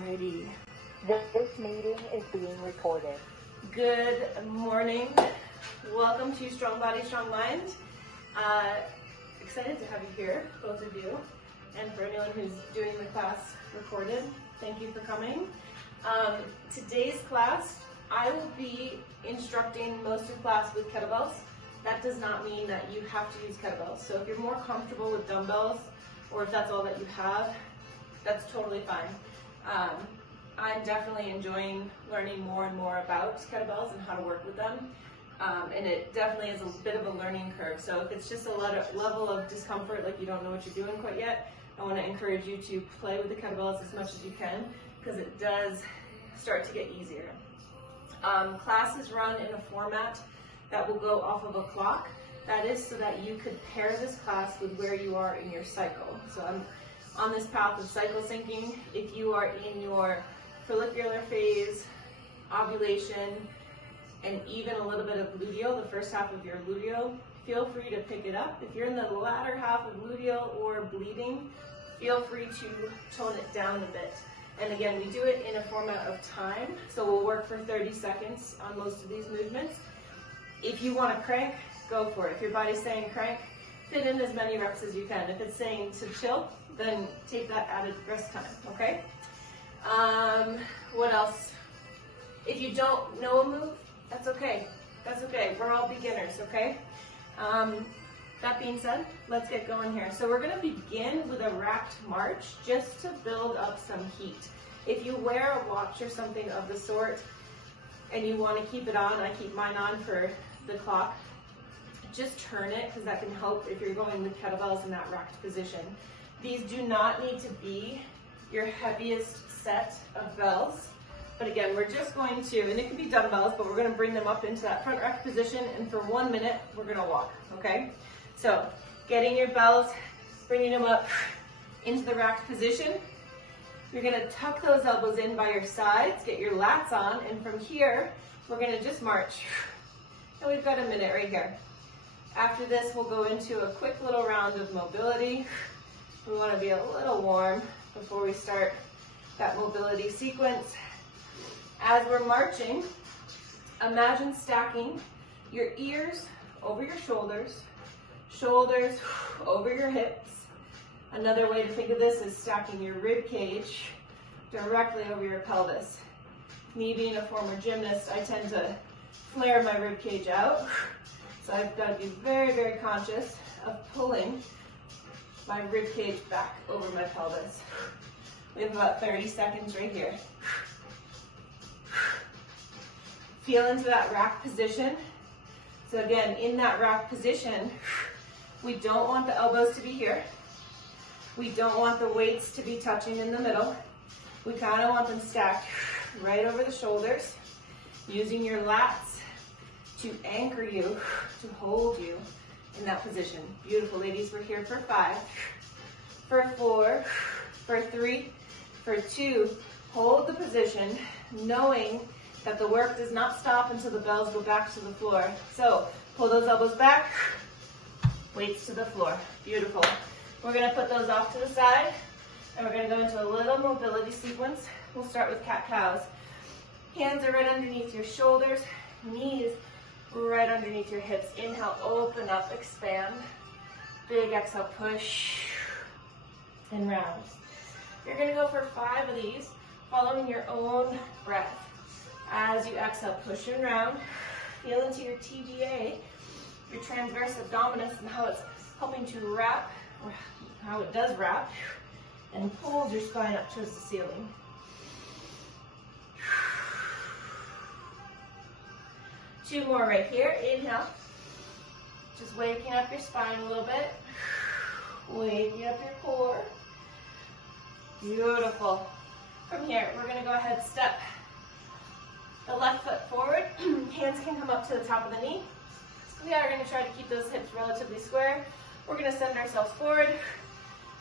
Alrighty. This meeting is being recorded. Good morning. Welcome to Strong Body, Strong Mind. Excited to have you here, both of you. And for anyone who's doing the class recorded, thank you for coming. Today's class, I will be instructing most of class with kettlebells. That does not mean that you have to use kettlebells. So if you're more comfortable with dumbbells, or if that's all that you have, that's totally fine. I'm definitely enjoying learning more and more about kettlebells and how to work with them. And it definitely is a bit of a learning curve. So if it's just a level of discomfort, like you don't know what you're doing quite yet, I want to encourage you to play with the kettlebells as much as you can, because it does start to get easier. Classes run in a format that will go off of a clock. That is so that you could pair this class with where you are in your cycle. So I'm on this path of cycle syncing. If you are in your follicular phase, ovulation, and even a little bit of luteal, the first half of your luteal, feel free to pick it up. If you're in the latter half of luteal or bleeding, feel free to tone it down a bit. And again, we do it in a format of time, so we'll work for 30 seconds on most of these movements. If you want to crank, go for it. If your body's saying crank, fit in as many reps as you can. If it's saying to chill, then take that added rest time, okay? What else? If you don't know a move, that's okay. That's okay. We're all beginners, okay? That being said, let's get going here. So we're going to begin with a racked march just to build up some heat. If you wear a watch or something of the sort and you want to keep it on, I keep mine on for the clock, just turn it, because that can help if you're going with kettlebells in that racked position. These do not need to be your heaviest set of bells. But again, we're just going to, and it can be dumbbells, but we're going to bring them up into that front rack position, and for 1 minute, we're going to walk, okay? So, getting your bells, bringing them up into the racked position. You're going to tuck those elbows in by your sides, get your lats on, and from here, we're going to just march. And we've got a minute right here. After this, we'll go into a quick little round of mobility. We want to be a little warm before we start that mobility sequence. As we're marching, imagine stacking your ears over your shoulders, shoulders over your hips. Another way to think of this is stacking your rib cage directly over your pelvis. Me being a former gymnast, I tend to flare my rib cage out. So I've got to be very, very conscious of pulling my rib cage back over my pelvis. We have about 30 seconds right here. Feel into that rack position. So again, in that rack position, we don't want the elbows to be here. We don't want the weights to be touching in the middle. We kind of want them stacked right over the shoulders, using your lats to anchor you, to hold you in that position. Beautiful, ladies. We're here for 5, for 4, for 3, for 2. Hold the position, knowing that the work does not stop until the bells go back to the floor. So pull those elbows back, weights to the floor. Beautiful. We're going to put those off to the side, and we're going to go into a little mobility sequence. We'll start with cat-cows. Hands are right underneath your shoulders, knees right underneath your hips. Inhale, open up, expand. Big exhale, push, and round. You're going to go for 5 of these, following your own breath. As you exhale, push and round. Feel into your TBA, your transverse abdominis, and how it's helping to wrap, or how it does wrap, and pulls your spine up towards the ceiling. Two more right here. Inhale. Just waking up your spine a little bit. Waking up your core. Beautiful. From here, we're going to go ahead, step the left foot forward. Hands can come up to the top of the knee. We are going to try to keep those hips relatively square. We're going to send ourselves forward,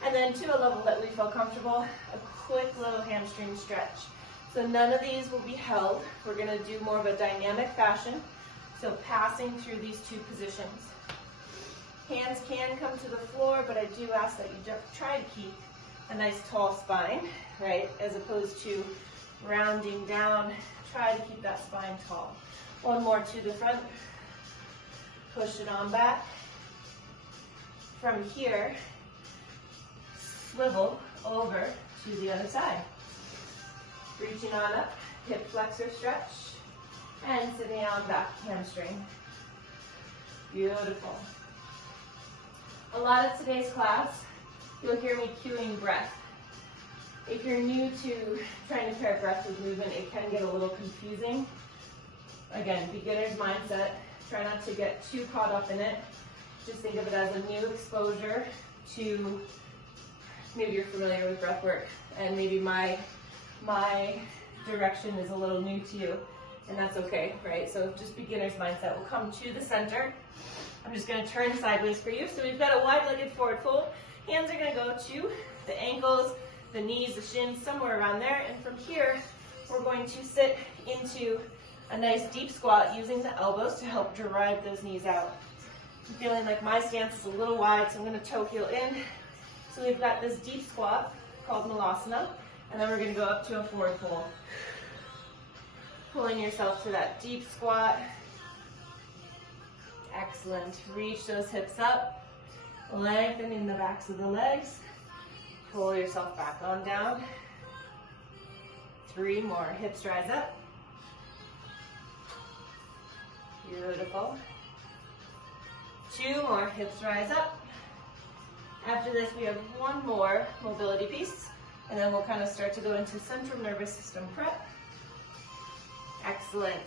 and then to a level that we feel comfortable, a quick little hamstring stretch. So none of these will be held. We're going to do more of a dynamic fashion. So passing through these 2 positions. Hands can come to the floor, but I do ask that you try to keep a nice tall spine, right? As opposed to rounding down, try to keep that spine tall. One more to the front. Push it on back. From here, swivel over to the other side. Reaching on up, hip flexor stretch, and sitting on back hamstring. Beautiful. A lot of today's class, you'll hear me cueing breath. If you're new to trying to pair breath with movement, it can get a little confusing. Again, beginner's mindset. Try not to get too caught up in it. Just think of it as a new exposure to, maybe you're familiar with breath work, and maybe my direction is a little new to you, and that's okay, right? So just beginner's mindset. We'll come to the center. I'm just going to turn sideways for you. So we've got a wide-legged forward fold. Hands are going to go to the ankles, the knees, the shins, somewhere around there. And from here, we're going to sit into a nice deep squat using the elbows to help drive those knees out. I'm feeling like my stance is a little wide, so I'm going to toe heel in. So we've got this deep squat called Malasana, and then we're going to go up to a forward fold. Pulling yourself to that deep squat. Excellent. Reach those hips up. Lengthening the backs of the legs. Pull yourself back on down. 3 more. Hips rise up. Beautiful. 2 more. Hips rise up. After this, we have 1 more mobility piece, and then we'll kind of start to go into central nervous system prep. Excellent.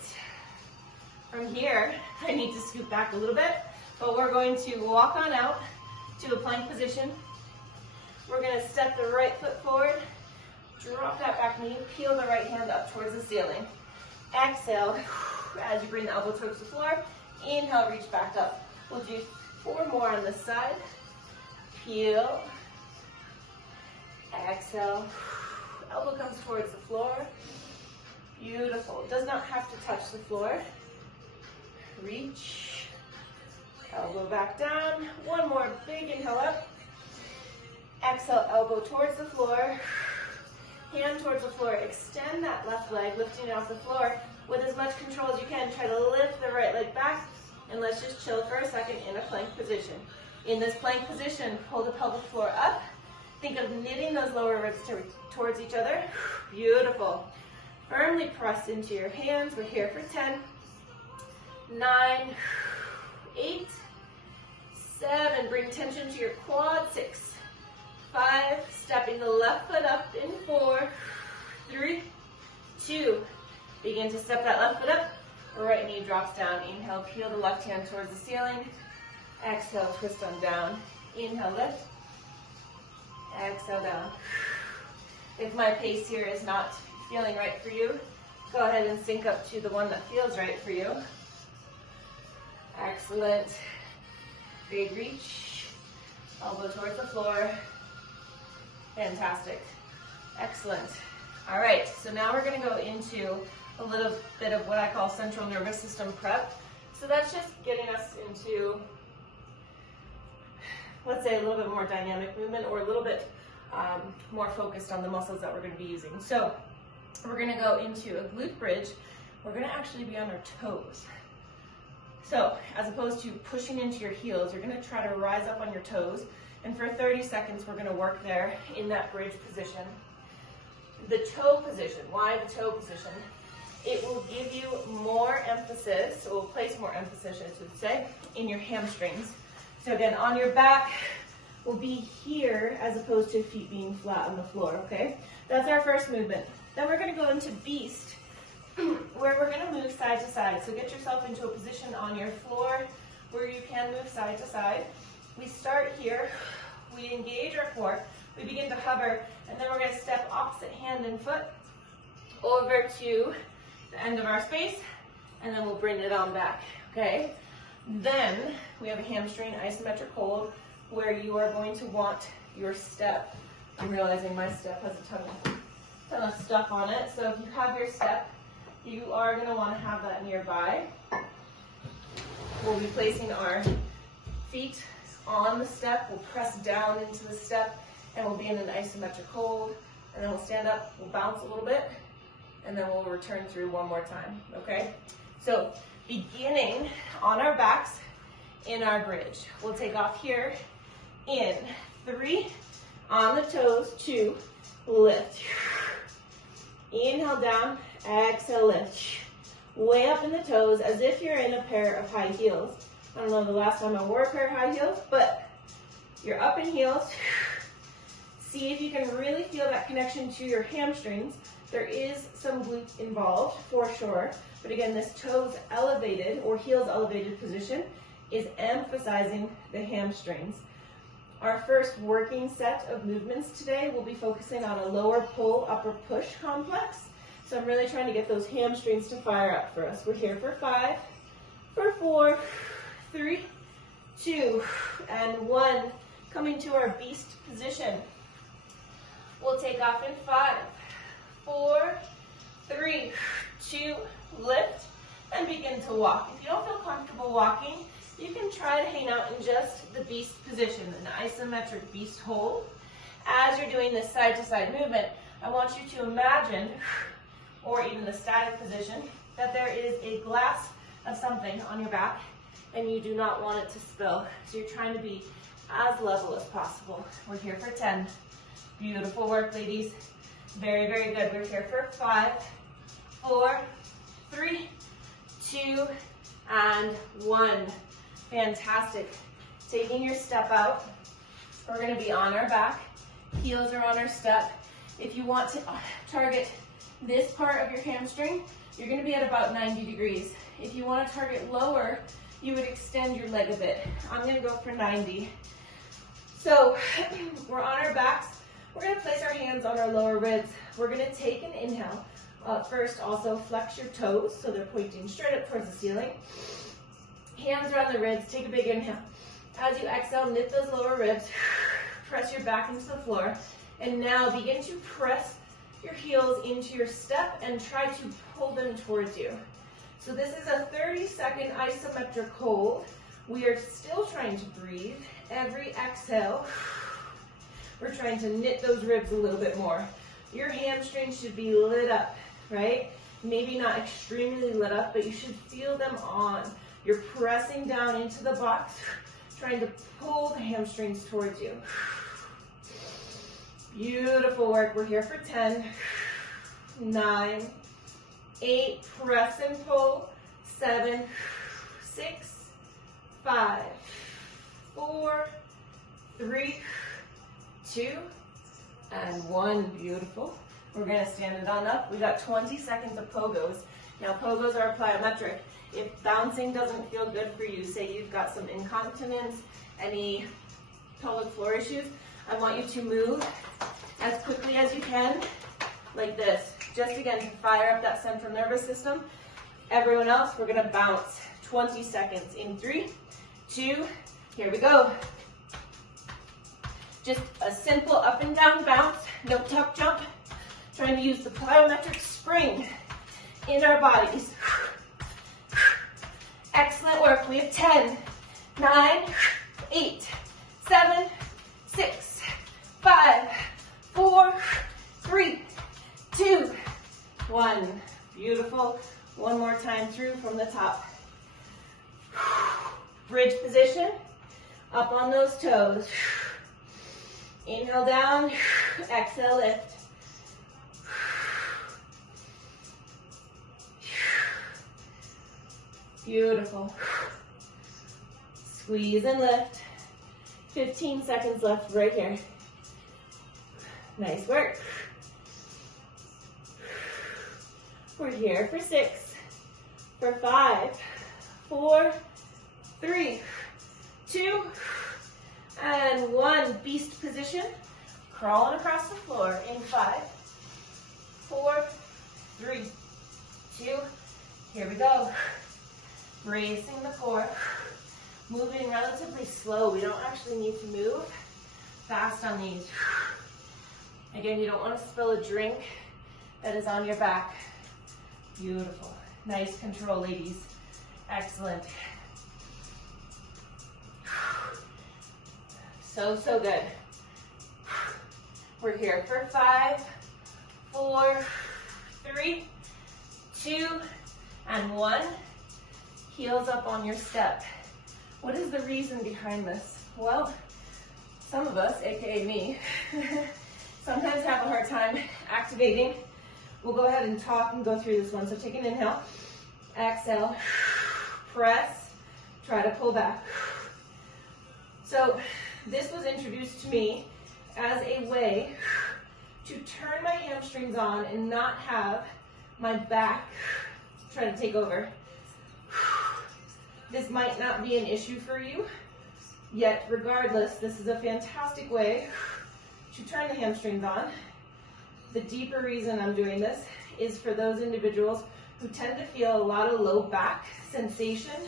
From here, I need to scoot back a little bit, but we're going to walk on out to a plank position. We're going to step the right foot forward, drop that back knee, peel the right hand up towards the ceiling. Exhale, as you bring the elbow towards the floor. Inhale, reach back up. We'll do 4 more on this side. Peel. Exhale. Elbow comes towards the floor. Beautiful. Does not have to touch the floor. Reach. Elbow back down. 1 more big inhale up. Exhale, elbow towards the floor. Hand towards the floor. Extend that left leg, lifting it off the floor. With as much control as you can, try to lift the right leg back. And let's just chill for a second in a plank position. In this plank position, pull the pelvic floor up. Think of knitting those lower ribs towards each other. Beautiful. Firmly press into your hands. We're here for 10, 9, 8, 7. Bring tension to your quad. 6, 5. Stepping the left foot up in 4, 3, 2. Begin to step that left foot up. Right knee drops down. Inhale, peel the left hand towards the ceiling. Exhale, twist on down. Inhale, lift. Exhale, down. If my pace here is not feeling right for you, go ahead and sync up to the one that feels right for you. Excellent. Big reach. Elbow towards the floor. Fantastic. Excellent. All right, so now we're going to go into a little bit of what I call central nervous system prep. So that's just getting us into, let's say, a little bit more dynamic movement, or a little bit more focused on the muscles that we're going to be using. So we're going to go into a glute bridge. We're going to actually be on our toes. So as opposed to pushing into your heels, you're going to try to rise up on your toes. And for 30 seconds, we're going to work there in that bridge position. The toe position. Why the toe position? It will give you more emphasis, it will place more emphasis, I should say, in your hamstrings. So again, on your back will be here as opposed to feet being flat on the floor, okay? That's our first movement. Then we're going to go into beast, where we're going to move side to side. So get yourself into a position on your floor where you can move side to side. We start here, we engage our core, we begin to hover, and then we're going to step opposite hand and foot over to the end of our space, and then we'll bring it on back, okay? Then we have a hamstring isometric hold where you are going to want your step. I'm realizing my step has a ton of stuff on it, so if you have your step, you are going to want to have that nearby. We'll be placing our feet on the step. We'll press down into the step and we'll be in an isometric hold, and then we'll stand up, we'll bounce a little bit, and then we'll return through one more time, okay? So beginning on our backs in our bridge. We'll take off here in 3, on the toes, 2, lift. Inhale down, exhale, lift. Way up in the toes as if you're in a pair of high heels. I don't know the last time I wore a pair of high heels, but you're up in heels. See if you can really feel that connection to your hamstrings. There is some glute involved for sure, but again, this toes elevated or heels elevated position is emphasizing the hamstrings. Our first working set of movements today will be focusing on a lower pull, upper push complex. So I'm really trying to get those hamstrings to fire up for us. We're here for 5, for 4, 3, 2, and 1. Coming to our beast position. We'll take off in 5, 4, 3, 2, lift, and begin to walk. If you don't feel comfortable walking, you can try to hang out in just the beast position, an isometric beast hold. As you're doing this side-to-side movement, I want you to imagine, or even the static position, that there is a glass of something on your back, and you do not want it to spill. So you're trying to be as level as possible. We're here for 10. Beautiful work, ladies. Very, very good. We're here for 5, 4, 3, 2, and 1. Fantastic. Taking your step out. We're going to be on our back. Heels are on our step. If you want to target this part of your hamstring, you're going to be at about 90 degrees. If you want to target lower, you would extend your leg a bit. I'm going to go for 90. So we're on our backs. We're going to place our hands on our lower ribs. We're going to take an inhale. First, also flex your toes so they're pointing straight up towards the ceiling. Hands around the ribs. Take a big inhale. As you exhale, knit those lower ribs. Press your back into the floor. And now begin to press your heels into your step and try to pull them towards you. So this is a 30-second isometric hold. We are still trying to breathe. Every exhale, we're trying to knit those ribs a little bit more. Your hamstrings should be lit up, right? Maybe not extremely lit up, but you should feel them on. You're pressing down into the box, trying to pull the hamstrings towards you. Beautiful work. We're here for 10, 9, 8, press and pull, 7, 6, 5, 4, 3, 2, and 1. Beautiful. We're going to stand it on up. We got 20 seconds of Pogos. Now, Pogos are plyometric. If bouncing doesn't feel good for you, say you've got some incontinence, any pelvic floor issues, I want you to move as quickly as you can, like this. Just again, to fire up that central nervous system. Everyone else, we're going to bounce 20 seconds in 3, 2, here we go. Just a simple up and down bounce, no tuck jump. Trying to use the plyometric spring in our bodies. Excellent work. We have 10, 9, 8, 7, 6, 5, 4, 3, 2, 1. Beautiful. One more time through from the top. Bridge position. Up on those toes. Inhale down. Exhale, lift. Beautiful. Squeeze and lift. 15 seconds left right here. Nice work. We're here for 6, for 5, 4, 3, 2, and 1. Beast position. Crawling across the floor in 5, 4, 3, 2. Here we go. Bracing the core. Moving relatively slow. We don't actually need to move fast on these. Again, you don't want to spill a drink that is on your back. Beautiful. Nice control, ladies. Excellent. So, so good. We're here for 5, 4, 3, 2, and 1. Heels up on your step. What is the reason behind this? Well, some of us, aka me, sometimes have a hard time activating. We'll go ahead and talk and go through this one. So take an inhale, exhale, press, try to pull back. So this was introduced to me as a way to turn my hamstrings on and not have my back try to take over. This might not be an issue for you, yet regardless, this is a fantastic way to turn the hamstrings on. The deeper reason I'm doing this is for those individuals who tend to feel a lot of low back sensation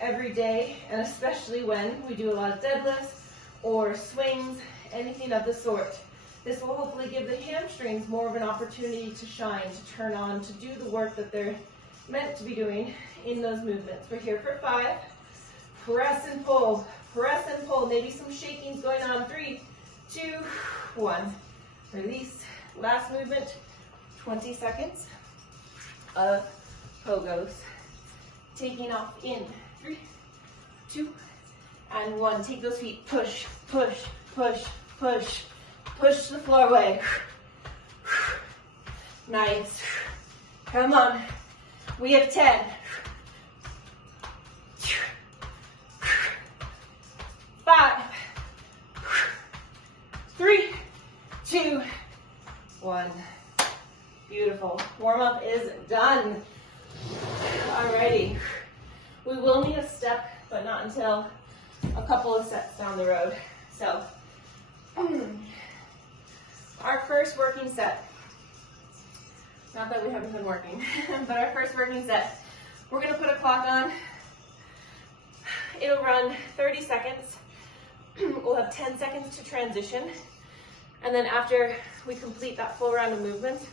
every day, and especially when we do a lot of deadlifts or swings, anything of the sort. This will hopefully give the hamstrings more of an opportunity to shine, to turn on, to do the work that they're meant to be doing in those movements. We're here for 5. Press and pull. Press and pull. Maybe some shakings going on. 3, 2, 1. Release. Last movement. 20 seconds of Pogos. Taking off in 3, 2, and 1. Take those feet. Push, push, push, push. Push the floor away. Nice. Come on. We have 10. 5, 3, 2, 1. Beautiful. Warm up is done. Alrighty. We will need a step, but not until a couple of sets down the road. So, our first working set. Not that we haven't been working, but our first working set. We're going to put a clock on. It'll run 30 seconds. We'll have 10 seconds to transition. And then after we complete that full round of movements,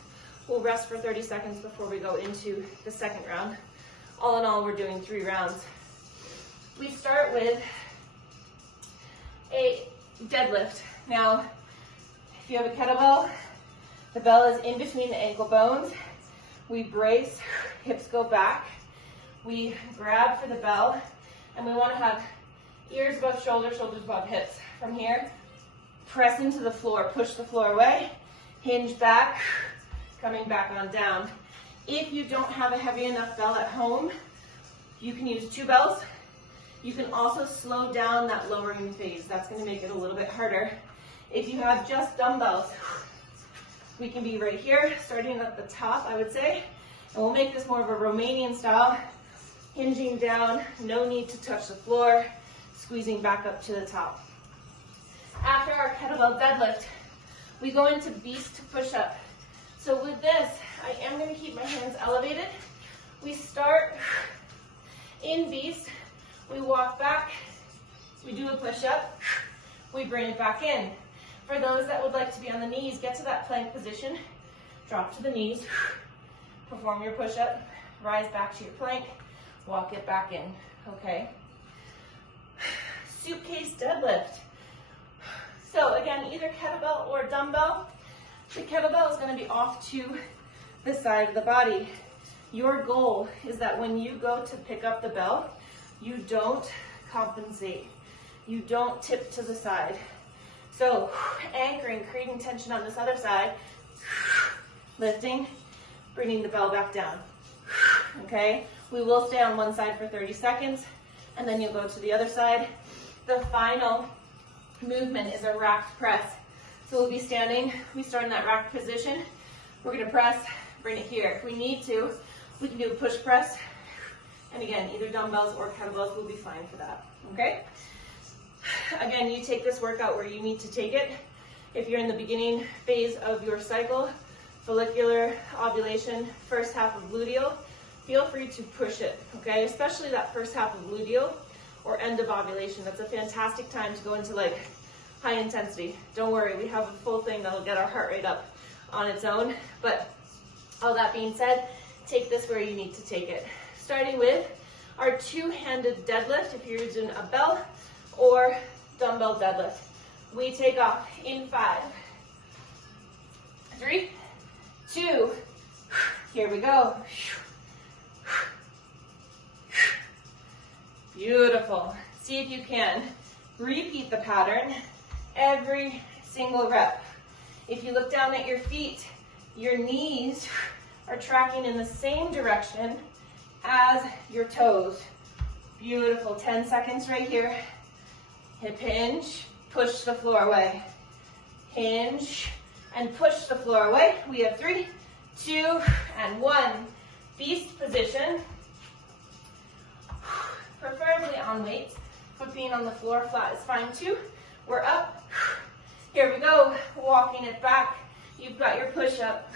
we'll rest for 30 seconds before we go into the second round. All in all, we're doing 3 rounds. We start with a deadlift. Now, if you have a kettlebell, the bell is in between the ankle bones. We brace, hips go back. We grab for the bell, and we want to have ears above shoulders, shoulders above hips. From here, press into the floor, push the floor away, hinge back, coming back on down. If you don't have a heavy enough bell at home, you can use 2 bells. You can also slow down that lowering phase. That's going to make it a little bit harder. If you have just dumbbells, we can be right here, starting at the top, I would say. And we'll make this more of a Romanian style, hinging down, no need to touch the floor, squeezing back up to the top. After our kettlebell deadlift, we go into beast push-up. So with this, I am going to keep my hands elevated. We start in beast, we walk back, we do a push-up, we bring it back in. For those that would like to be on the knees, get to that plank position, drop to the knees, perform your push-up, rise back to your plank, walk it back in, okay? Suitcase deadlift. So again, either kettlebell or dumbbell. The kettlebell is going to be off to the side of the body. Your goal is that when you go to pick up the bell, you don't compensate. You don't tip to the side. So anchoring, creating tension on this other side, lifting, bringing the bell back down. Okay? We will stay on one side for 30 seconds, and then you'll go to the other side. The final movement is a racked press. So we'll be standing, we start in that racked position. We're gonna press, bring it here. If we need to, we can do a push press. And again, either dumbbells or kettlebells will be fine for that, okay? Again, you take this workout where you need to take it. If you're in the beginning phase of your cycle, follicular, ovulation, first half of luteal, feel free to push it, okay? Especially that first half of luteal or end of ovulation. That's a fantastic time to go into like high intensity. Don't worry, we have a full thing that'll get our heart rate up on its own. But all that being said, take this where you need to take it. Starting with our 2-handed deadlift, if you're using a bell or dumbbell deadlift. We take off in 5, 3, 2, here we go. Beautiful. See if you can repeat the pattern every single rep. If you look down at your feet, your knees are tracking in the same direction as your toes. Beautiful. 10 seconds right here. Hip hinge, push the floor away. Hinge and push the floor away. We have 3, 2, and 1. Beast position. Preferably on weights, but being on the floor flat is fine too. We're up. Here we go. Walking it back. You've got your push up.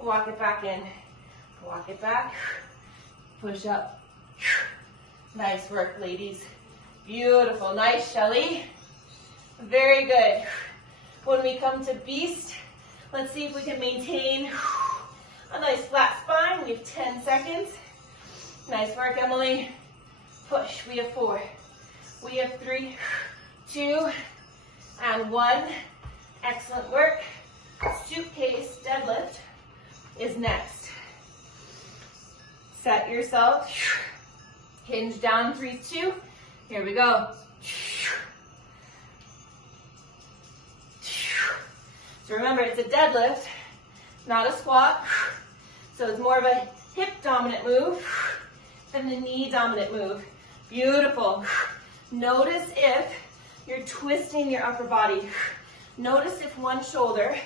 Walk it back in. Walk it back. Push up. Nice work, ladies. Beautiful. Nice, Shelly. Very good. When we come to beast, let's see if we can maintain a nice flat spine. We have 10 seconds. Nice work, Emily. Push. We have 4. We have 3, 2, and 1. Excellent work. Suitcase deadlift is next. Set yourself. Hinge down, 3, 2. Here we go. So remember, it's a deadlift, not a squat. So it's more of a hip dominant move than the knee dominant move. Beautiful. Notice if you're twisting your upper body. Notice if one shoulder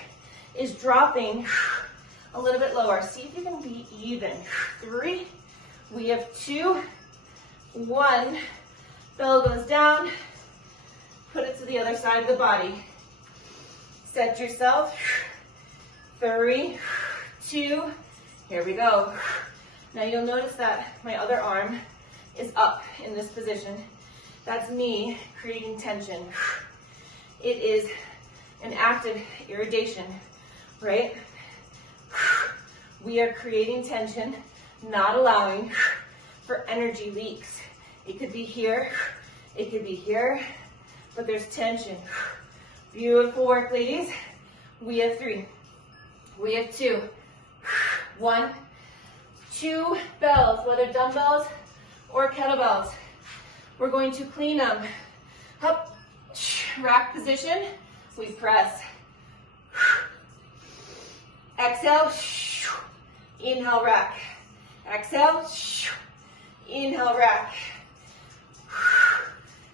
is dropping a little bit lower. See if you can be even. 3, we have 2, 1. Belly goes down. Put it to the other side of the body. Set yourself. 3, 2, here we go. Now you'll notice that my other arm is up in this position. That's me creating tension. It is an active irritation, right? We are creating tension, not allowing for energy leaks. It could be here, it could be here, but there's tension. Beautiful work, ladies. We have 3, we have 2, 1, 2 bells, whether dumbbells or kettlebells. We're going to clean them. Up, rack position, we press. Exhale, inhale, rack. Exhale, inhale, rack.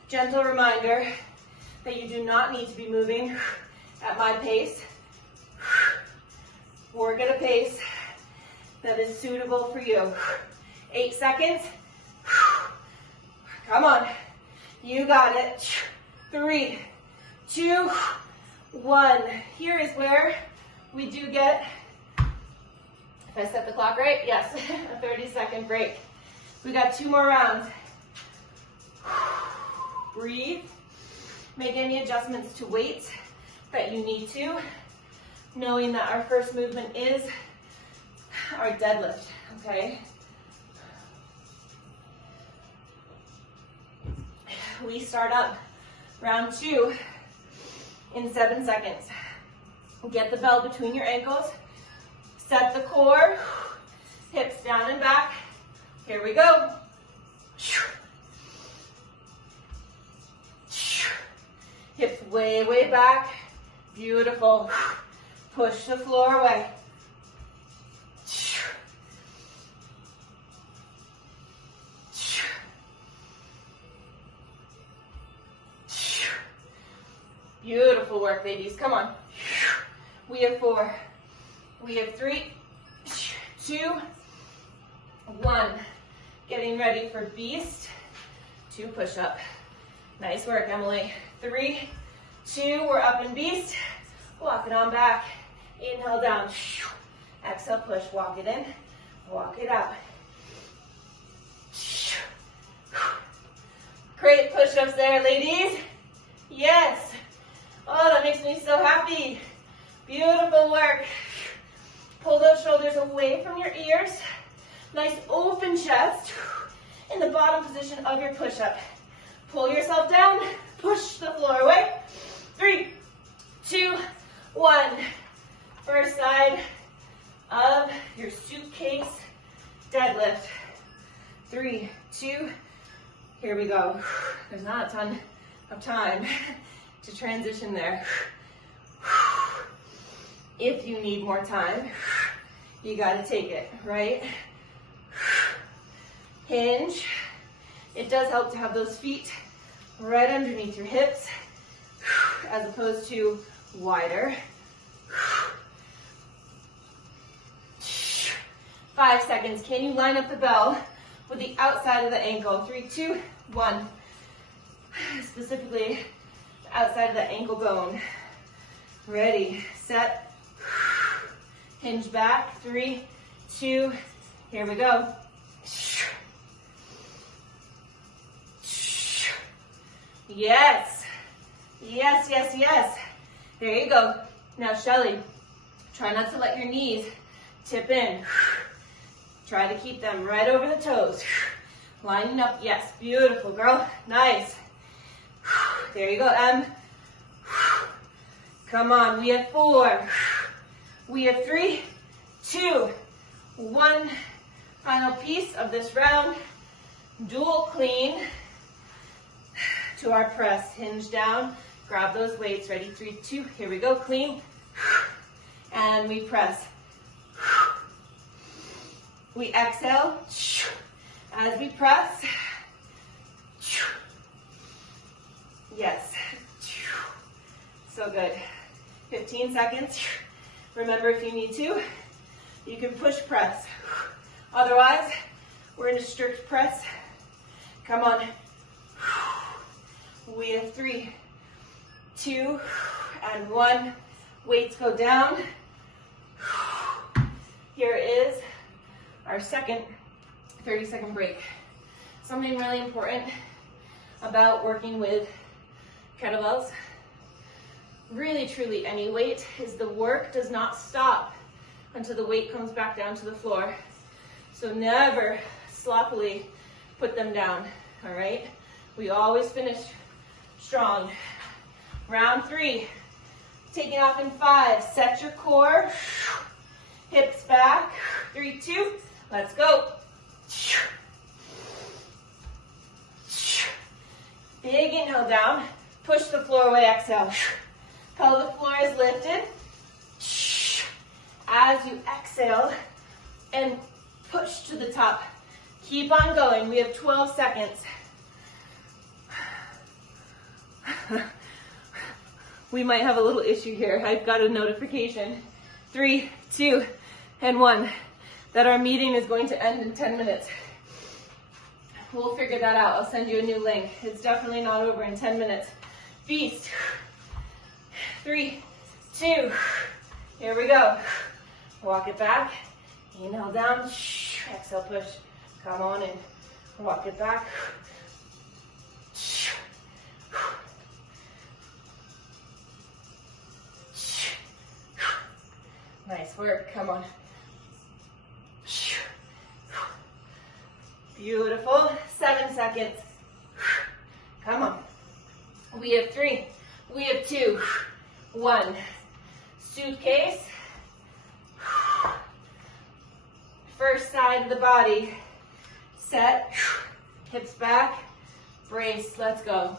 Gentle reminder that you do not need to be moving at my pace. Work at a pace that is suitable for you. 8 seconds. Come on. You got it. 3, 2, 1. Here is where we do get, if I set the clock right, yes, a 30-second break. We got 2 more rounds. Breathe. Make any adjustments to weights that you need to, knowing that our first movement is our deadlift, okay? We start up round 2 in 7 seconds. Get the bell between your ankles. Set the core. Hips down and back. Here we go. Hips way, way back. Beautiful. Push the floor away. Beautiful work, ladies. Come on. We have 4. We have 3, 2, 1. Getting ready for beast. 2 push-up. Nice work, Emily. 3, 2, we're up in beast. Walk it on back. Inhale down. Exhale, push. Walk it in. Walk it out. Great push-ups there, ladies. Yes. Oh, that makes me so happy. Beautiful work. Pull those shoulders away from your ears. Nice open chest in the bottom position of your push-up. Pull yourself down. Push the floor away. 3, 2, 1. First side of your suitcase deadlift. 3, 2, here we go. There's not a ton of time to transition there. If you need more time, you gotta take it, right? Hinge. It does help to have those feet right underneath your hips as opposed to wider. 5 seconds. Can you line up the bell with the outside of the ankle? 3, 2, 1. Specifically, the outside of the ankle bone. Ready, set, hinge back. 3, 2, here we go. Yes, yes, yes, yes. There you go. Now, Shelly, try not to let your knees tip in. Try to keep them right over the toes. Lining up, yes, beautiful, girl. Nice. There you go, Em. Come on, we have 4. We have 3, 2, 1. Final piece of this round. Dual clean to our press. Hinge down, grab those weights. Ready, 3, 2, here we go, clean. And we press. We exhale as we press. Yes. So good. 15 seconds. Remember, if you need to, you can push press. Otherwise, we're in a strict press. Come on. We have 3, 2, and 1. Weights go down. Here is our second 30-second break. Something really important about working with kettlebells, really truly any weight, is the work does not stop until the weight comes back down to the floor. So never sloppily put them down, all right? We always finish strong. Round 3, taking off in 5. Set your core, hips back. 3, 2, let's go. Big inhale down, push the floor away, exhale. Pelvic floor is lifted. As you exhale and push to the top. Keep on going, we have 12 seconds. We might have a little issue here. I've got a notification. 3, 2, and 1. That our meeting is going to end in 10 minutes. We'll figure that out. I'll send you a new link. It's definitely not over in 10 minutes. Feast. 3, 2, here we go. Walk it back. Inhale down. Exhale, push. Come on in. Walk it back. Nice work. Come on. Beautiful. 7 seconds. Come on. We have 3. We have 2. 1. Suitcase. First side of the body. Set. Hips back. Brace. Let's go.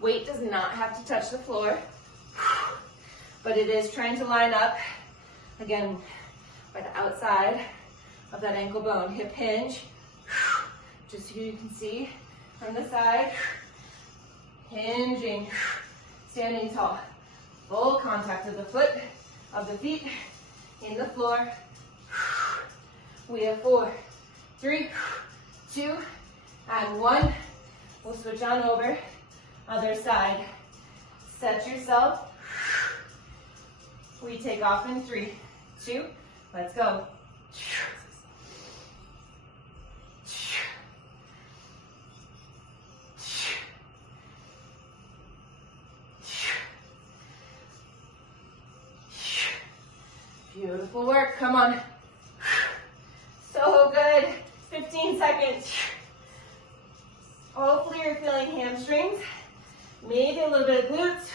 Weight does not have to touch the floor, but it is trying to line up, again, by the outside of that ankle bone. Hip hinge. Just so you can see from the side. Hinging. Standing tall. Full contact of the foot, of the feet, in the floor. We have 4, 3, 2, and 1. We'll switch on over. Other side. Set yourself. We take off in 3, 2, let's go. Beautiful work, come on. So good, 15 seconds. Hopefully you're feeling hamstrings, maybe a little bit of glutes.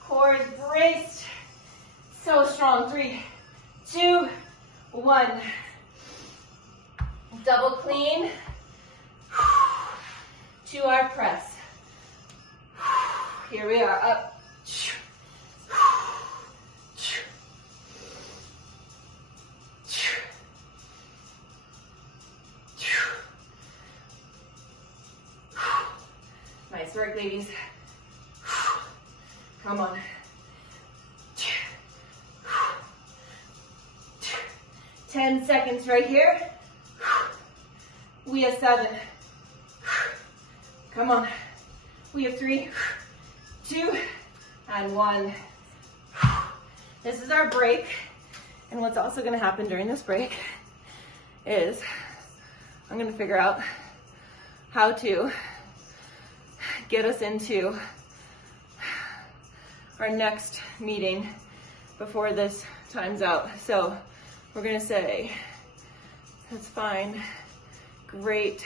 Core is braced. So strong. 3, 2, 1. Double clean to our press. Here we are, up. Nice work, ladies. Come on. 10 seconds right here. We have 7. Come on. We have 3, 2, and 1. This is our break. And what's also going to happen during this break is I'm going to figure out how to get us into our next meeting before this time's out. So we're going to say, that's fine. Great.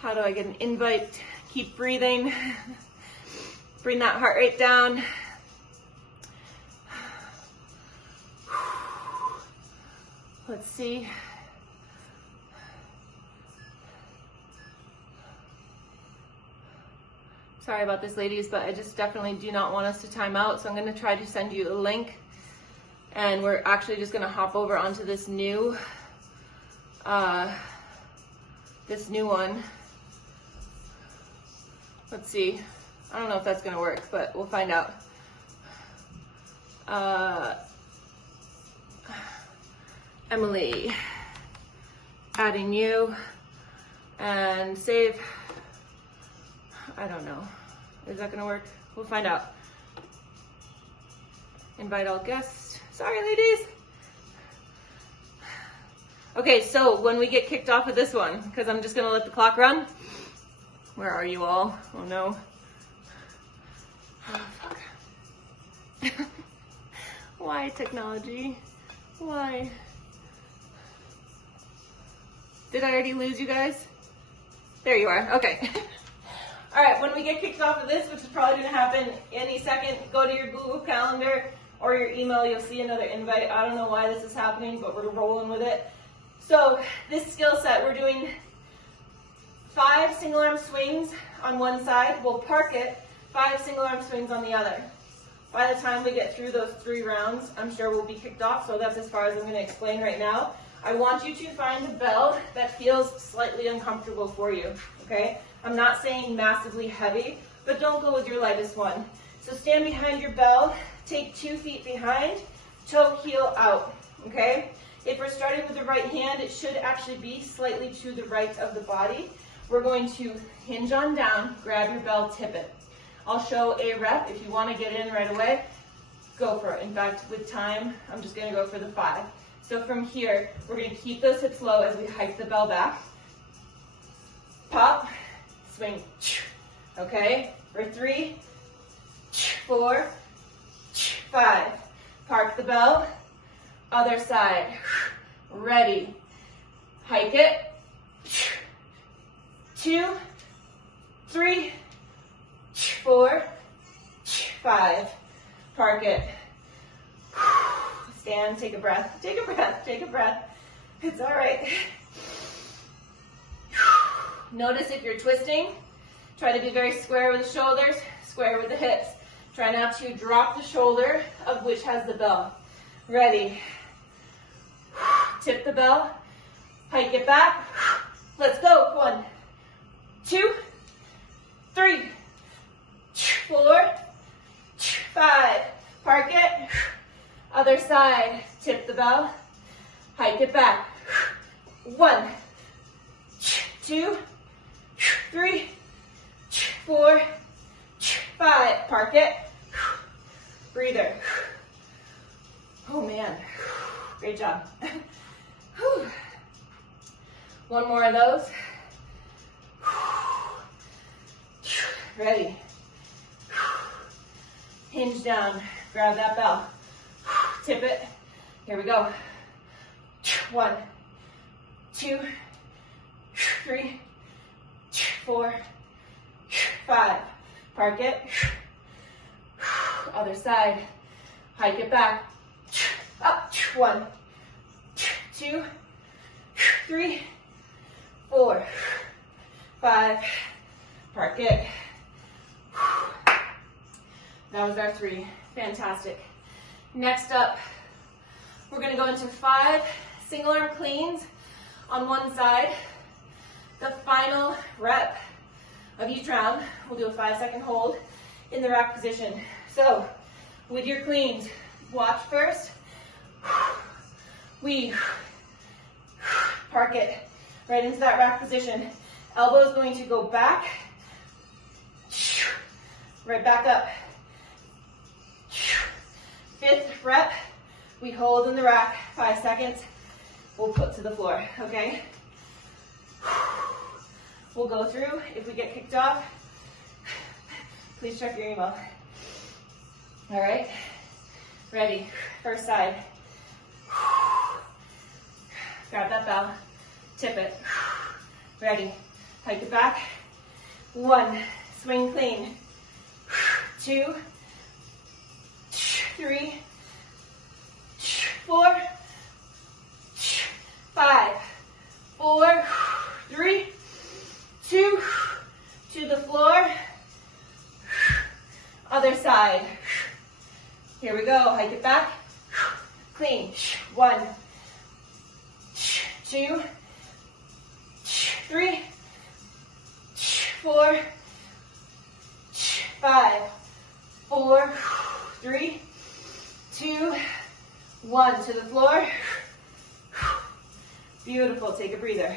How do I get an invite? Keep breathing. Bring that heart rate down. Let's see. Sorry about this, ladies, but I just definitely do not want us to time out. So I'm going to try to send you a link. And we're actually just going to hop over onto this new one. Let's see. I don't know if that's going to work, but we'll find out. Emily, adding you and save. I don't know. Is that going to work? We'll find out. Invite all guests. Sorry, ladies. Okay, so when we get kicked off of this one, because I'm just going to let the clock run. Where are you all? Oh, no. Oh, fuck. Why, technology? Why? Did I already lose you guys? There you are. Okay. All right, when we get kicked off of this, which is probably going to happen any second, go to your Google Calendar or your email. You'll see another invite. I don't know why this is happening, but we're rolling with it. So this skill set, we're doing 5 single arm swings on one side. We'll park it, 5 single arm swings on the other. By the time we get through those 3 rounds, I'm sure we'll be kicked off. So that's as far as I'm going to explain right now. I want you to find a bell that feels slightly uncomfortable for you, okay? I'm not saying massively heavy, but don't go with your lightest one. So stand behind your bell, take 2 feet behind, toe heel out, okay? If we're starting with the right hand, it should actually be slightly to the right of the body. We're going to hinge on down, grab your bell, tip it. I'll show a rep. If you want to get in right away, go for it. In fact, with time, I'm just going to go for the 5. So from here, we're going to keep those hips low as we hike the bell back. Pop, swing, okay? For 3, 4, 5. Park the bell, other side. Ready. Hike it. 2, 3, 4, 5. Park it. Stand, take a breath, take a breath, take a breath. It's all right. Notice if you're twisting, try to be very square with the shoulders, square with the hips. Try not to drop the shoulder of which has the bell. Ready. Tip the bell, hike it back. Let's go. 1, 2, 3, 4, 5. Park it. Other side. Tip the bell, hike it back. 1, 2, 3, 4, 5. Park it. Breather. Oh man, great job. One more of those. Ready. Hinge down, grab that bell, tip it. Here we go. 1, 2, 3, 4, 5. Park it. Other side. Hike it back. Up. 1, 2, 3, 4, 5. Park it. That was our 3. Fantastic. Next up, we're going to go into 5 single arm cleans on one side. The final rep of each round, we'll do a 5-second hold in the rack position. So, with your cleans, watch first. We park it right into that rack position. Elbow is going to go back, right back up. 5th rep, we hold in the rack, 5 seconds. We'll put to the floor, okay? We'll go through. If we get kicked off, please check your email. All right, ready, first side. Grab that bell, tip it. Ready, hike it back. 1, swing clean. 2, 3, 4, 5, 4, 3, 2, to the floor. Other side. Here we go, hike it back. Clean. 1, 2, 3, 4, 5, 4, 3, 2, 1. To the floor. Beautiful, take a breather.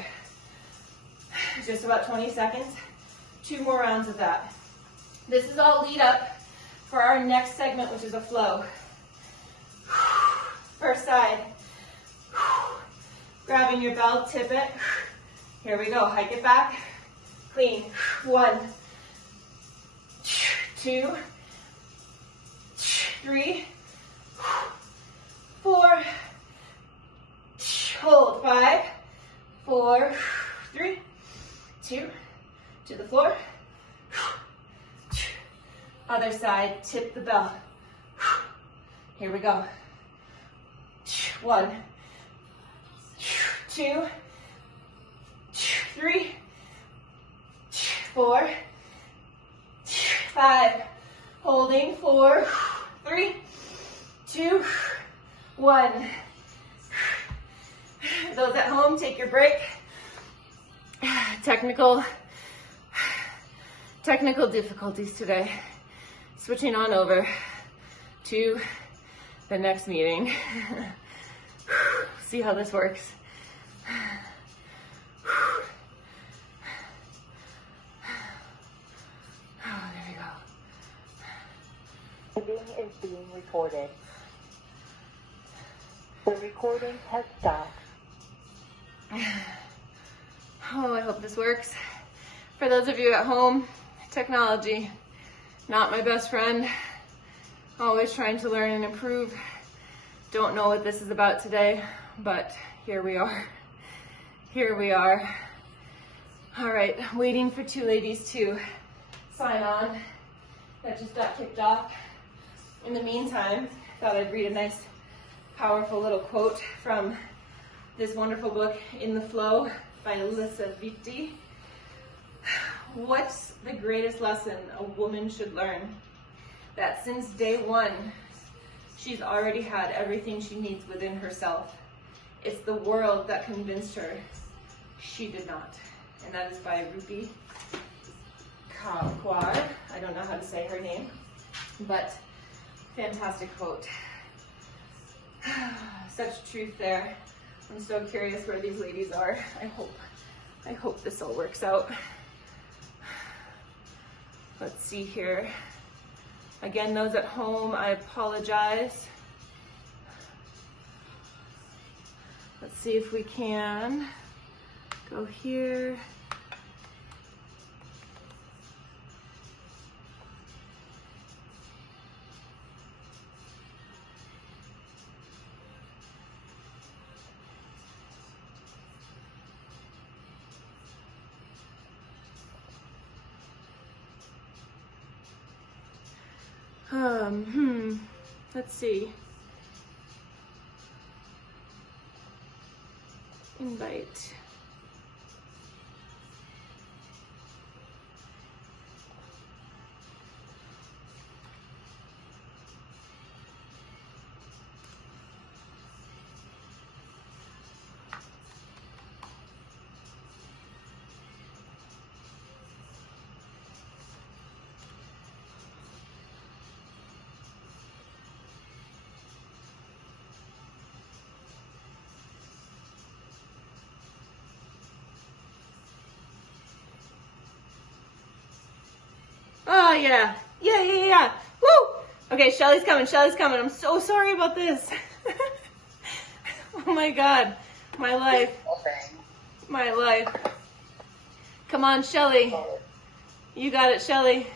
Just about 20 seconds. 2 more rounds of that. This is all lead up for our next segment, which is a flow. First side. Grabbing your bell, tip it. Here we go, hike it back. Clean. 1, 2, 3, 4, hold. 5, 4, 3, 2, to the floor. Other side, tip the bell. Here we go. 1, 2, 3, 4, 5. Holding. 4, 3, 2, 1. Those at home, take your break. Technical difficulties today. Switching on over to the next meeting. See how this works. Oh, there we go. Meeting is being recorded. The recording has stopped. Oh, I hope this works. For those of you at home, technology, not my best friend. Always trying to learn and improve. Don't know what this is about today, but here we are. Here we are. All right, waiting for 2 ladies to sign on that just got kicked off. In the meantime, thought I'd read a nice, powerful little quote from this wonderful book, In the Flow, by Alyssa Vitti. What's the greatest lesson a woman should learn? That since day 1, she's already had everything she needs within herself. It's the world that convinced her. She did not. And that is by Rupi Kaur. I don't know how to say her name, but fantastic quote. Such truth there. I'm so curious where these ladies are. I hope this all works out. Let's see here. Again, those at home, I apologize. Let's see if we can go here. Let's see. invite. Oh yeah, yeah. Woo! Okay, Shelly's coming, I'm so sorry about this. Oh my God, my life. My life. Come on, Shelly. You got it, Shelly.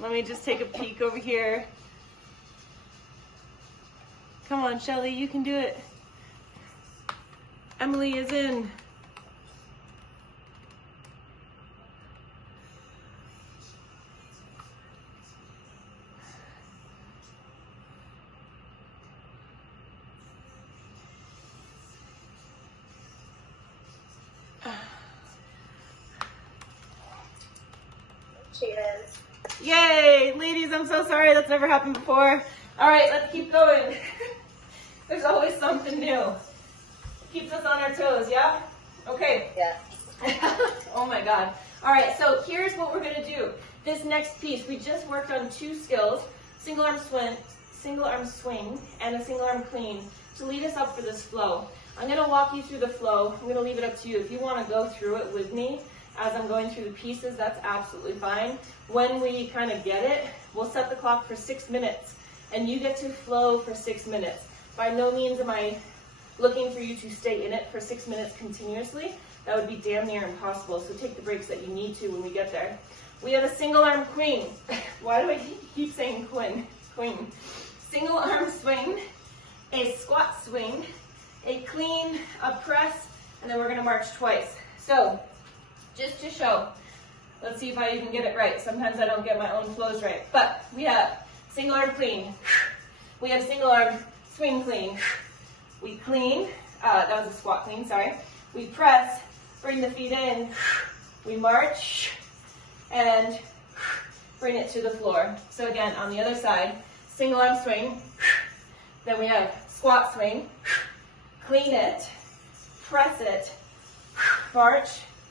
Let me just take a peek over here. Come on, Shelly, you can do it. Emily is in. She is. Yay! Ladies, I'm so sorry. That's never happened before. All right, let's keep going. There's always something new. Keeps us on our toes, yeah? Okay. Yeah. Oh my God. All right, so here's what we're gonna do. This next piece, we just worked on 2 skills, single arm swing, and a single arm clean to lead us up for this flow. I'm gonna walk you through the flow. I'm gonna leave it up to you. If you wanna go through it with me as I'm going through the pieces, that's absolutely fine. When we kind of get it, we'll set the clock for 6 minutes, and you get to flow for 6 minutes. By no means am I looking for you to stay in it for 6 minutes continuously. That would be damn near impossible, so take the breaks that you need to when we get there. We have a single arm queen. Why do I keep saying queen? Single arm swing, a squat swing, a clean, a press, and then we're gonna march twice. So, just to show, let's see if I even get it right. Sometimes I don't get my own flows right. But we have single arm clean. We have single arm swing clean. We clean, that was a squat clean, sorry. We press, bring the feet in. We march, and bring it to the floor. So again, on the other side, single arm swing. Then we have squat swing. Clean it, press it,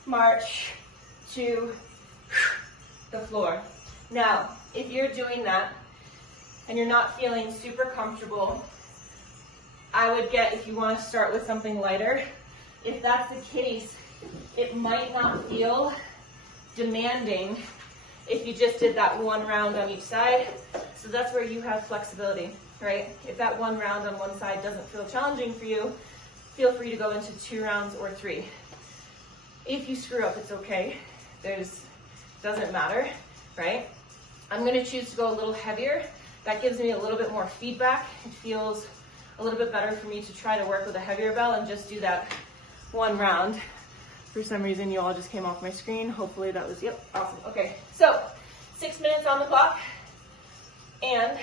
march to the floor. Now, if you're doing that and you're not feeling super comfortable, I would get, if you want to start with something lighter, if that's the case, it might not feel demanding if you just did that 1 round on each side. So that's where you have flexibility, right? If that 1 round on one side doesn't feel challenging for you, feel free to go into 2 rounds or 3. If you screw up, it's okay. Doesn't matter, right? I'm gonna choose to go a little heavier. That gives me a little bit more feedback. It feels a little bit better for me to try to work with a heavier bell and just do that 1 round. For some reason, you all just came off my screen. Hopefully that was, yep, awesome. Okay, so 6 minutes on the clock, and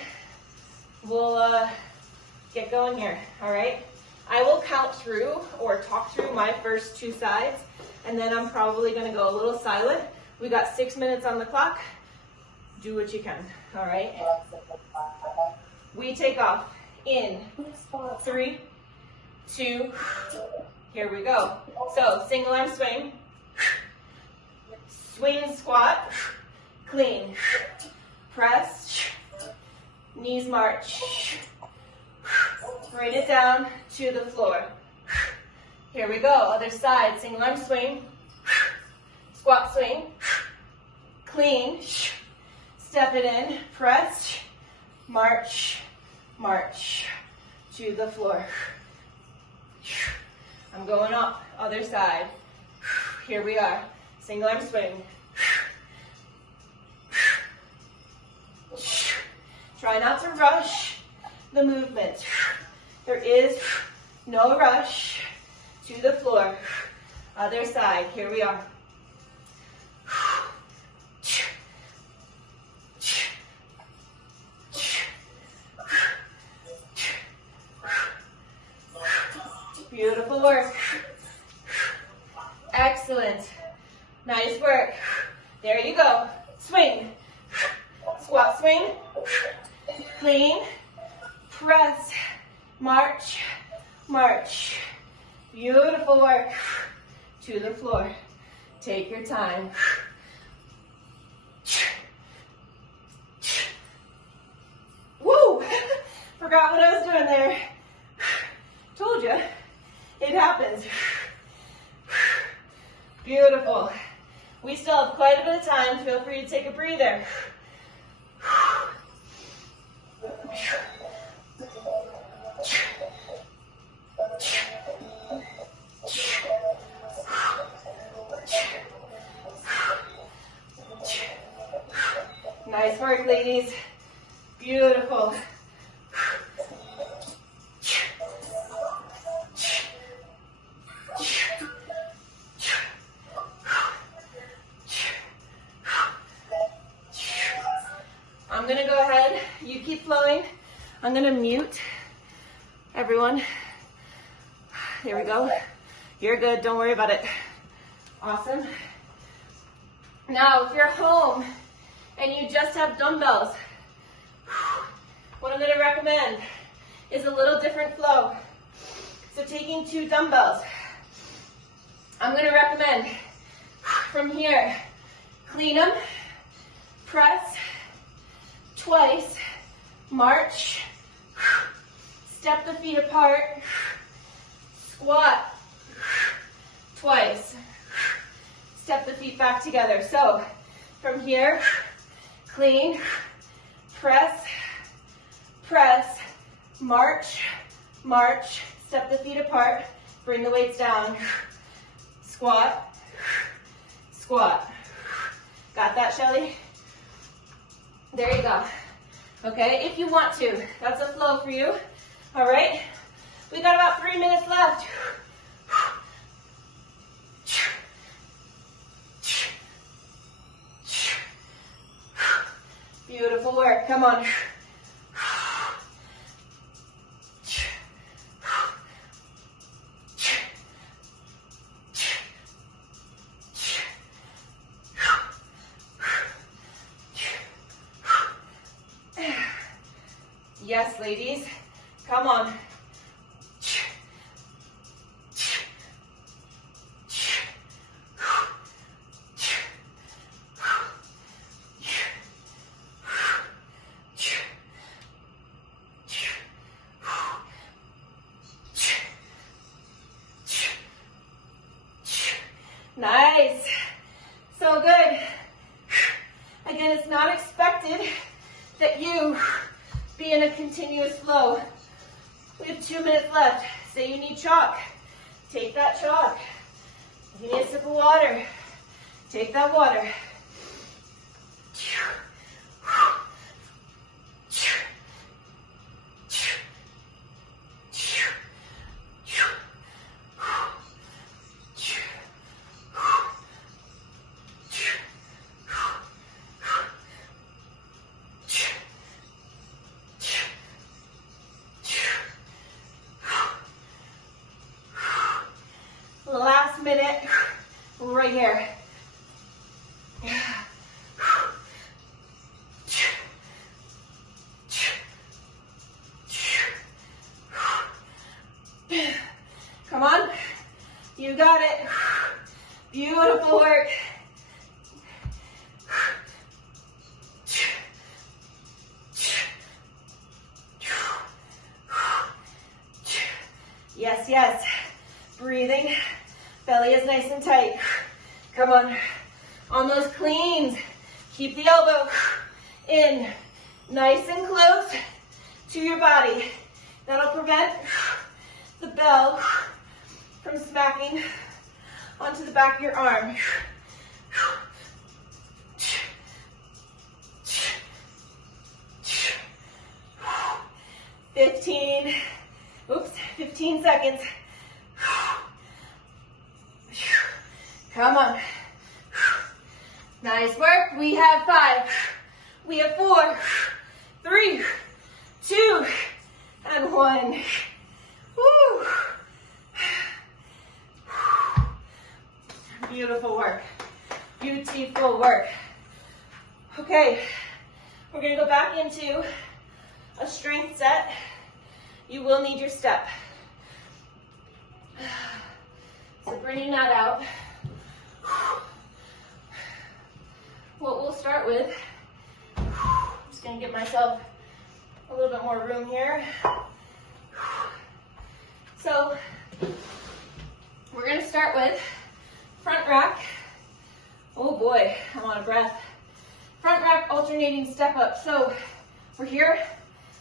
we'll get going here, all right? I will count through or talk through my first 2 sides, and then I'm probably gonna go a little silent. We got 6 minutes on the clock. Do what you can, all right? We take off in 3, 2, here we go. So single arm swing, swing squat, clean, press, knees march, bring it down to the floor. Here we go, other side, single arm swing, squat swing, clean, step it in, press, march to the floor. I'm going up, other side. Here we are, single arm swing. Try not to rush the movement. There is no rush to the floor. Other side, here we are. Beautiful work. Excellent. Nice work. There you go. Swing. Squat swing. Clean. Press. March. March. Beautiful work. To the floor. Take your time. Woo! Forgot what I was doing there. Told you. It happens. Beautiful. We still have quite a bit of time. Feel free to take a breather. Nice work, ladies. Beautiful. I'm gonna go ahead, you keep flowing. I'm gonna mute everyone. There we go. You're good, don't worry about it. Awesome. Now, if you're home and you just have dumbbells, what I'm gonna recommend is a little different flow. So taking 2 dumbbells, I'm gonna recommend from here, clean them, press, twice, march, step the feet apart, squat, twice, step the feet back together. So from here, clean, press, press, march, march, step the feet apart, bring the weights down, squat, squat. Got that, Shelly? There you go. Okay, if you want to, that's a flow for you. All right, we got about 3 minutes left. Beautiful work, come on. Yes, ladies, come on. Nice. So good. Again, it's not expected that you be in a continuous flow. We have 2 minutes left. Say you need chalk. Take that chalk. If you need a sip of water, take that water. Last minute, right here. Come on, you got it. Beautiful work. Yes, yes. Breathing. Belly is nice and tight. Come on those cleans. Keep the elbow in, nice and close to your body. That'll prevent the bell from smacking onto the back of your arm. 15 seconds. Come on. Nice work. We have 5. We have 4, 3, 2, and 1. Woo. Beautiful work. Beautiful work. Okay, we're gonna go back into a strength set. You will need your step. So bringing that out. What we'll start with, I'm just gonna give myself a little bit more room here. So we're gonna start with front rack. Oh boy, I'm out of breath. Front rack alternating step up. So we're here,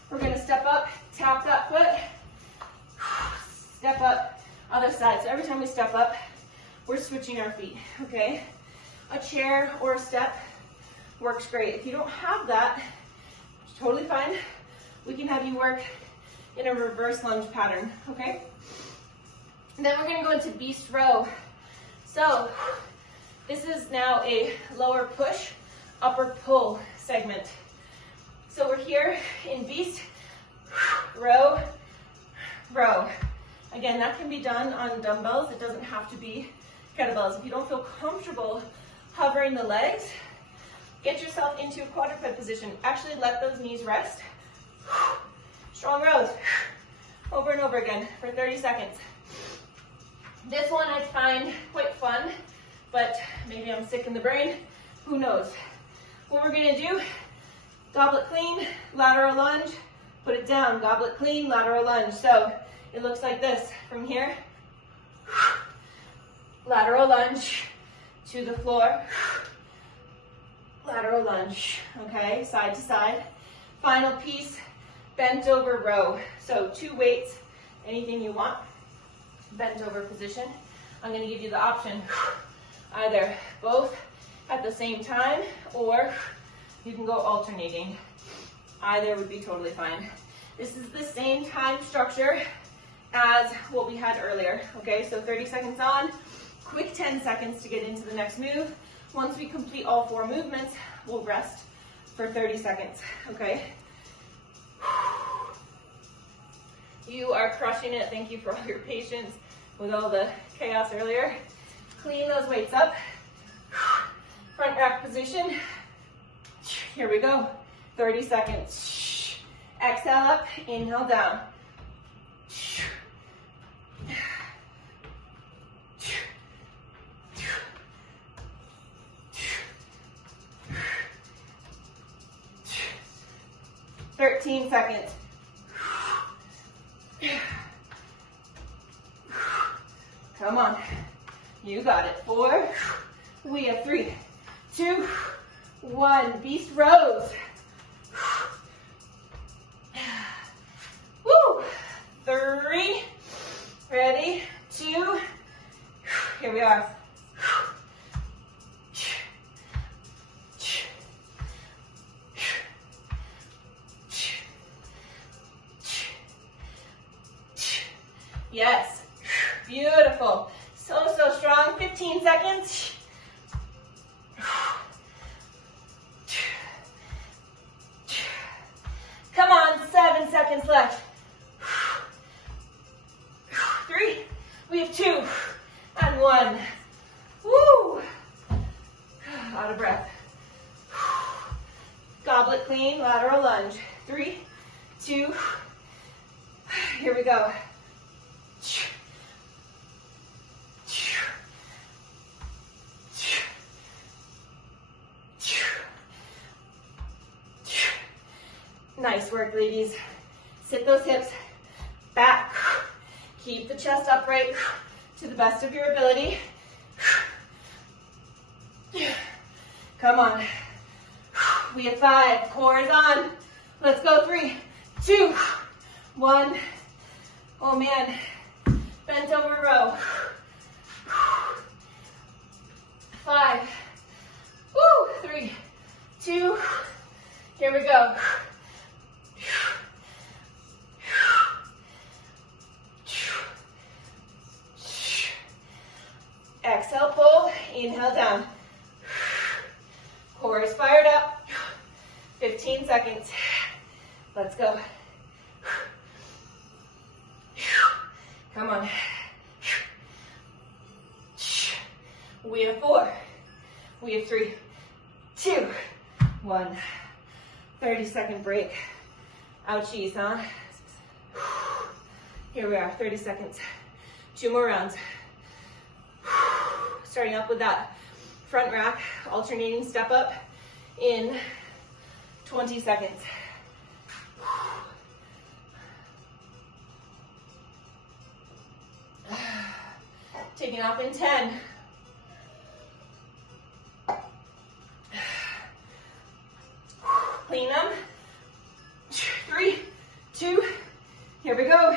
we're gonna step up, tap that foot, step up, other side. So every time we step up, we're switching our feet, okay? A chair or a step works great. If you don't have that, it's totally fine. We can have you work in a reverse lunge pattern, okay? And then we're gonna go into beast row. So this is now a lower push, upper pull segment. So we're here in beast, row, row. Again, that can be done on dumbbells. It doesn't have to be kettlebells. If you don't feel comfortable hovering the legs, get yourself into a quadruped position. Actually, let those knees rest. Strong rows. Over and over again for 30 seconds. This one I find quite fun, but maybe I'm sick in the brain. Who knows? What we're gonna do, goblet clean, lateral lunge, put it down, goblet clean, lateral lunge. So it looks like this from here. Lateral lunge to the floor. Lateral lunge, okay, side to side. Final piece, Bentover row. So 2 weights, anything you want. Bent over position. I'm going to give you the option, either both at the same time, or you can go alternating. Either would be totally fine. This is the same time structure as what we had earlier, okay? So 30 seconds on, quick 10 seconds to get into the next move. Once we complete all 4 movements, we'll rest for 30 seconds, okay? You are crushing it. Thank you for all your patience with all the chaos earlier. Clean those weights up. Front rack position. Here we go. 30 seconds. Exhale up, inhale down. 13 seconds. Come on. You got it. 4. We have 3, 2, 1. Beast rows. Woo. 3. Ready. 2. Here we are. Yes. Beautiful. So strong. 15 seconds. Come on. 7 seconds left. 3. We have 2 and 1. Woo. Out of breath. Goblet clean, lateral lunge. 3, 2. Here we go. Nice work, ladies. Sit those hips back. Keep the chest upright to the best of your ability. Come on. We have 5. Core is on. Let's go. 3, 2, 1. Oh man. Bentover row. 5. Woo. 3, 2. Here we go. Exhale, pull. Inhale, down. Core is fired up. 15 seconds. Let's go. Come on. We have 4. We have 3, 2, 1. 30-second break. Ouchies, huh? Here we are, 30 seconds. 2 more rounds. Starting up with that front rack, alternating step up in 20 seconds. Taking off in 10. Clean them. 3, 2, here we go.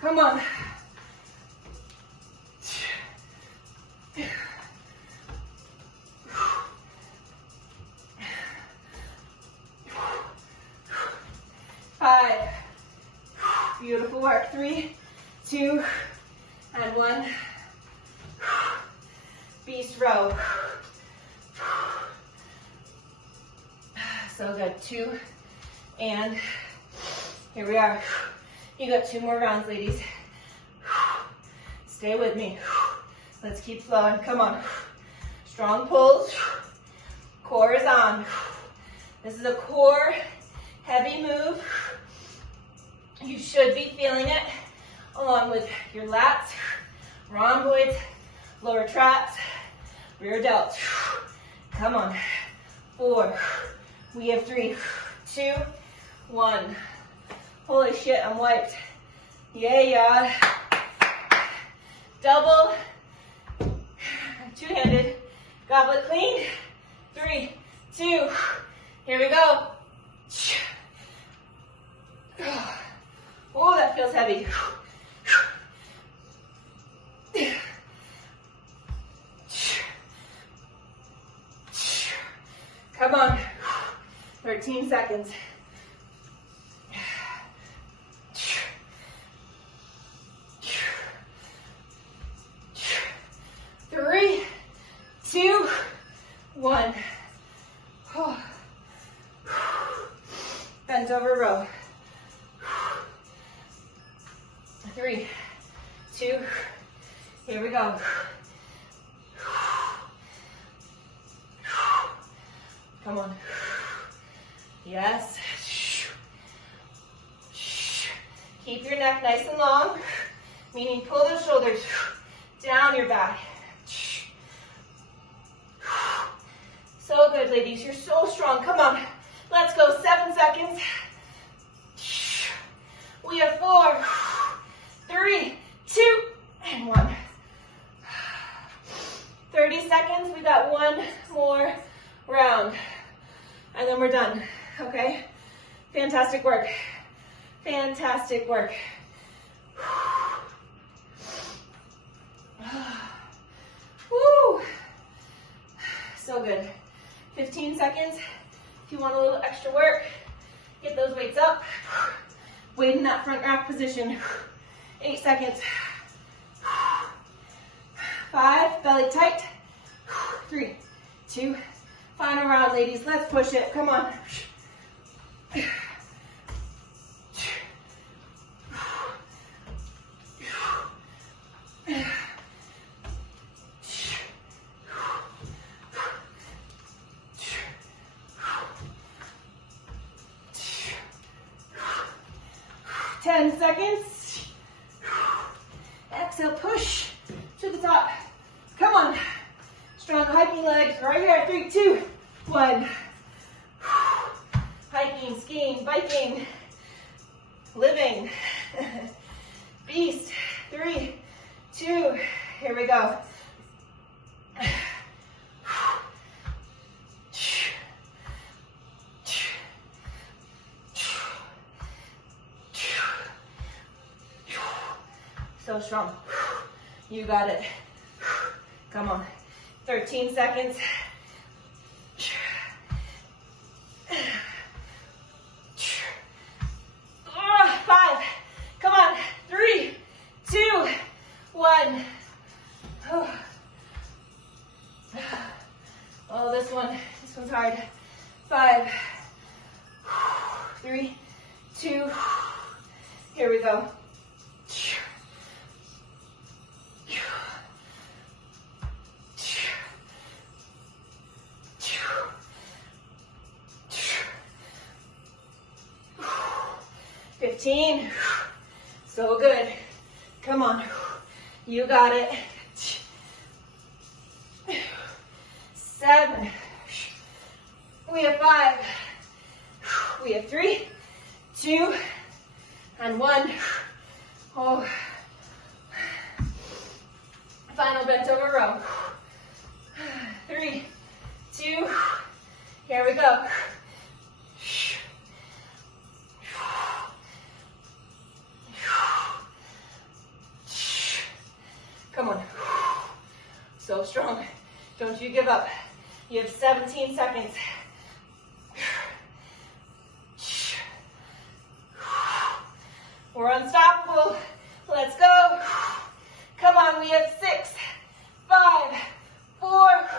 Come on. Beautiful work. 3, 2, and 1. Beast row. So good. 2, and here we are. You got 2 more rounds, ladies. Stay with me. Let's keep flowing. Come on. Strong pulls. Core is on. This is a core heavy move. You should be feeling it along with your lats, rhomboids, lower traps, rear delts. Come on. 4. We have 3, 2, 1. Holy shit, I'm wiped. Yeah. Double. Two-handed. Goblet clean. 3, 2. Here we go. Oh, that feels heavy. Come on. 13 seconds. 3, 2, 1. Bentover row. 3, 2, here we go. Come on. Yes. Keep your neck nice and long, meaning pull those shoulders down your back. So good, ladies. You're so strong. Come on. Let's go. 7 seconds. We have 4, 3, 2, and 1. 30 seconds. We got 1 more round. And then we're done. Okay? Fantastic work. Fantastic work. Woo! So good. 15 seconds. If you want a little extra work, get those weights up. Weight in that front rack position. 8 seconds. 5, belly tight. 3, 2, final round, ladies. Let's push it. Come on. 10 seconds. Exhale, push to the top. Come on. Strong hiking legs right here. 3, 2, 1. Hiking, skiing, biking, living. Beast. 3, 2. Here we go. So strong. You got it. Come on. 13 seconds. 5. Come on. 3, 2, 1. Oh, this one is This one's hard. 5, 3, 2, here we go. 15. So good. Come on. You got it. 7. We have 5. We have 3, 2, and 1. Oh. Final Bentover Row. 3, 2, here we go. Come on. So strong. Don't you give up. You have 17 seconds. We're unstoppable. Let's go. Come on, we have 6, 5, 4,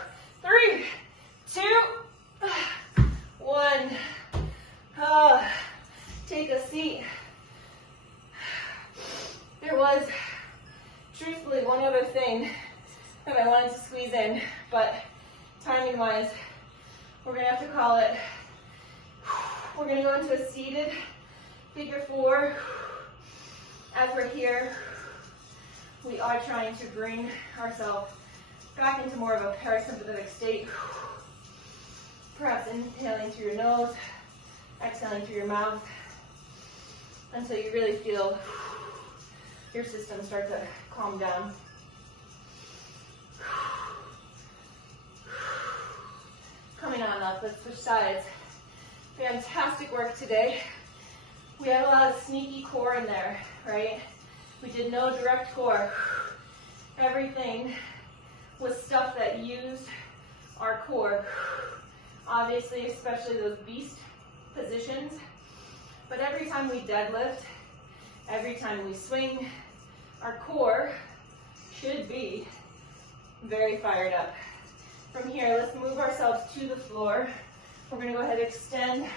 3, 2, 1. Take a seat. There was truthfully one other thing that I wanted to squeeze in, but timing wise, we're gonna have to call it. We're gonna go into a seated figure 4. As we're here, we are trying to bring ourselves back into more of a parasympathetic state. Perhaps inhaling through your nose, exhaling through your mouth, until you really feel your system start to calm down. Coming on up, let's switch sides. Fantastic work today. We had a lot of sneaky core in there, right? We did no direct core. Everything was stuff that used our core. Obviously, especially those beast positions. But every time we deadlift, every time we swing, our core should be very fired up. From here, let's move ourselves to the floor. We're gonna go ahead and extend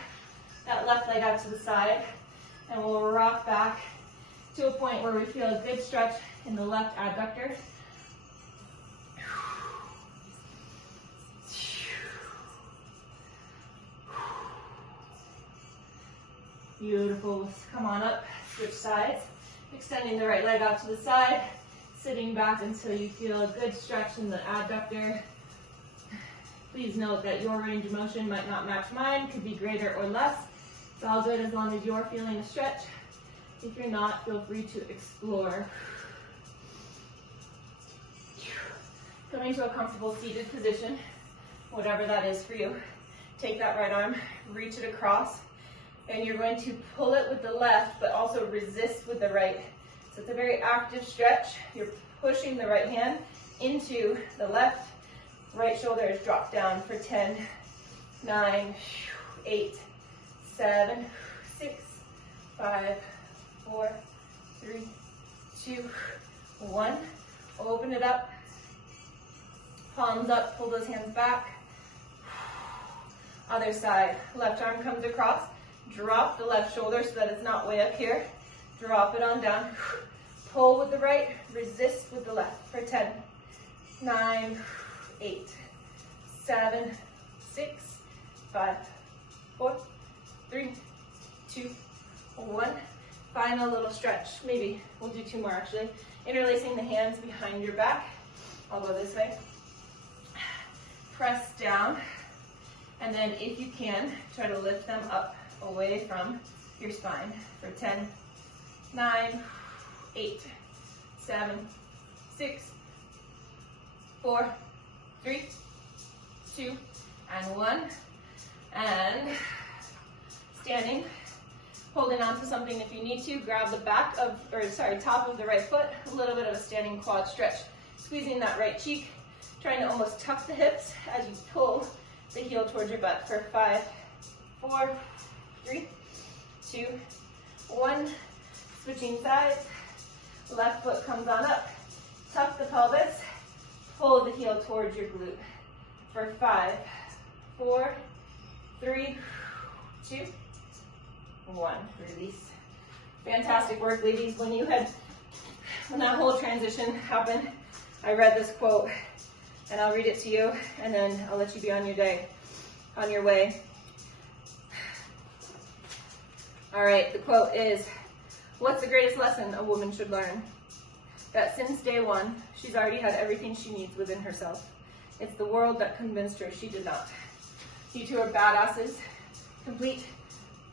that left leg out to the side, and we'll rock back to a point where we feel a good stretch in the left adductor. Beautiful. Let's come on up, switch sides. Extending the right leg out to the side, sitting back until you feel a good stretch in the adductor. Please note that your range of motion might not match mine, could be greater or less. It's all good as long as you're feeling a stretch. If you're not, feel free to explore. Coming to a comfortable seated position, whatever that is for you. Take that right arm, reach it across, and you're going to pull it with the left, but also resist with the right. So it's a very active stretch. You're pushing the right hand into the left. Right shoulder is dropped down for 10, 9, 8, 7, 6, 5, 4, 3, 2, 1. Open it up. Palms up, pull those hands back. Other side. Left arm comes across. Drop the left shoulder so that it's not way up here. Drop it on down. Pull with the right, resist with the left for 10, 9, 8, 7, 6, 5, 4, 3, 2, 1. Final little stretch. Maybe we'll do 2 more actually. Interlacing the hands behind your back. I'll go this way. Press down. And then if you can, try to lift them up away from your spine for 10, 9, 8, 7, 6, 4, 3, 2, and 1. And standing, holding on to something if you need to. Grab the top of the right foot. A little bit of a standing quad stretch. Squeezing that right cheek. Trying to almost tuck the hips as you pull the heel towards your butt for 5, 4, 3, 2, 1. Switching sides. Left foot comes on up. Tuck the pelvis. Pull the heel towards your glute for 5, 4, 3, 2, 1. Release. Fantastic work, ladies. When that whole transition happened, I read this quote, and I'll read it to you, and then I'll let you be on your way. All right, the quote is, what's the greatest lesson a woman should learn? That since day one, she's already had everything she needs within herself. It's the world that convinced her she did not. You two are badasses, complete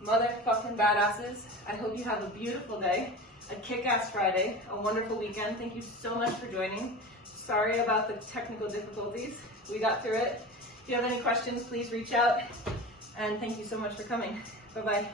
motherfucking badasses. I hope you have a beautiful day, a kick-ass Friday, a wonderful weekend. Thank you so much for joining. Sorry about the technical difficulties. We got through it. If you have any questions, please reach out. And thank you so much for coming. Bye-bye.